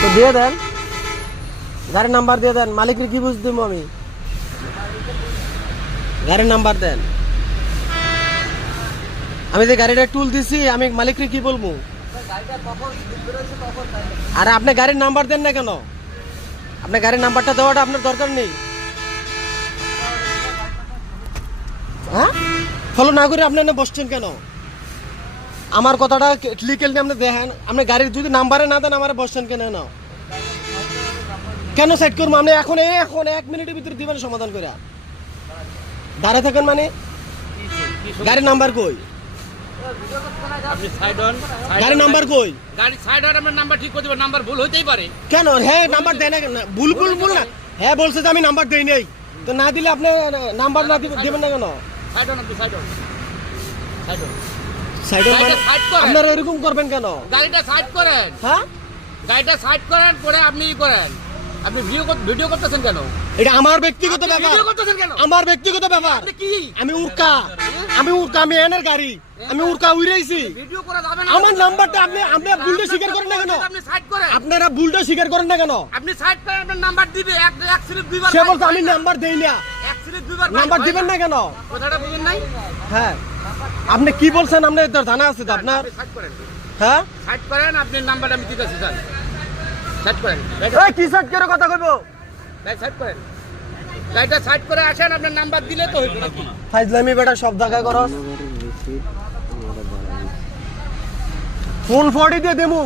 তো দিয়ে দেন, গাড়ির নাম্বার দিয়ে দেন। মালিকের কি বুঝ দিব আমি? গাড়ির নাম্বার দেন। আমি যে গাড়িটা টুল দিছি, আমি মালিককে কি বলবো? আরে আপনি গাড়ির নাম্বার দেন না কেন? আপনি গাড়ির নাম্বারটা দেওয়াটা আপনার দরকার নেই। হ্যাঁ, ফলো না করে আপনি বসছেন কেন? আমার কথাটা লিখে আপনি দেখেন। আপনি গাড়ির যদি নাম্বারে না দেন, আমার বসছেন কেন? না কেন সাইড করবো? আপনি এখন 1 মিনিটের ভিতরে দিবেন সমাধান করে। দাঁড়ায় থাকেন মানে? গাড়ির নাম্বার কই? আপনি সাইড হন। গাড়ির নাম্বার কই? গাড়ি সাইড হন, আপনার নাম্বার ঠিক করে দেবেন। নাম্বার ভুল হইতেই পারে। কেন? হ্যাঁ, নাম্বার দেয় না কেন? ভুল না। হ্যাঁ বলছে যে আমি নাম্বার দেই নাই, তো না দিলে আপনি নাম্বার না দিবেন না কেন? সাইড হন, আপনি সাইড হন। সাইড হন। সাইডে আপনারা এরকম করবেন কেন? গাড়িটা সাইড করেন। হ্যাঁ, গাড়িটা সাইড করেন, পরে আপনি ই করেন। আপনি ভিডিও করতেছেন কেন? এটা আমার ব্যক্তিগত আপনি ব্যাপার। ভিডিও করতেছেন কেন? আমার ব্যক্তিগত ব্যাপার। আপনি কি? আমি উড়কা, আমি এনের গাড়ি, আমি উড়কা উড়াইছি। ভিডিও করা যাবে না। আমার নাম্বারটা আপনি ভুলটা স্বীকার করেন না কেন? আপনি সাইড করেন। আপনারা ভুলটা স্বীকার করেন না কেন? আপনি সাইড করেন, আপনার নাম্বার দিবে। এক স্লিপ দুইবার। সে বলছে আমি নাম্বার দেই না। এক স্লিপ দুইবার নাম্বার দিবেন না কেন? কথাটা বুঝেন নাই? হ্যাঁ, আপনি কি বলছেন? আপনার জানা আছে তো আপনার? সাইড করেন। হ্যাঁ, সাইড করেন, আপনি নাম্বারটা আমি দিতেছি স্যার। সাইড করেন। এই কি সাইড করে কথা কইবো? গাড়ি সাইড করেন। গাড়িটা সাইড করে আসেন, আপনার নাম্বার দিলে তো হইল নাকি? ফাইজলামি বেটা সব জায়গায় করস। ফোন ফড়ি দিয়ে দেবো।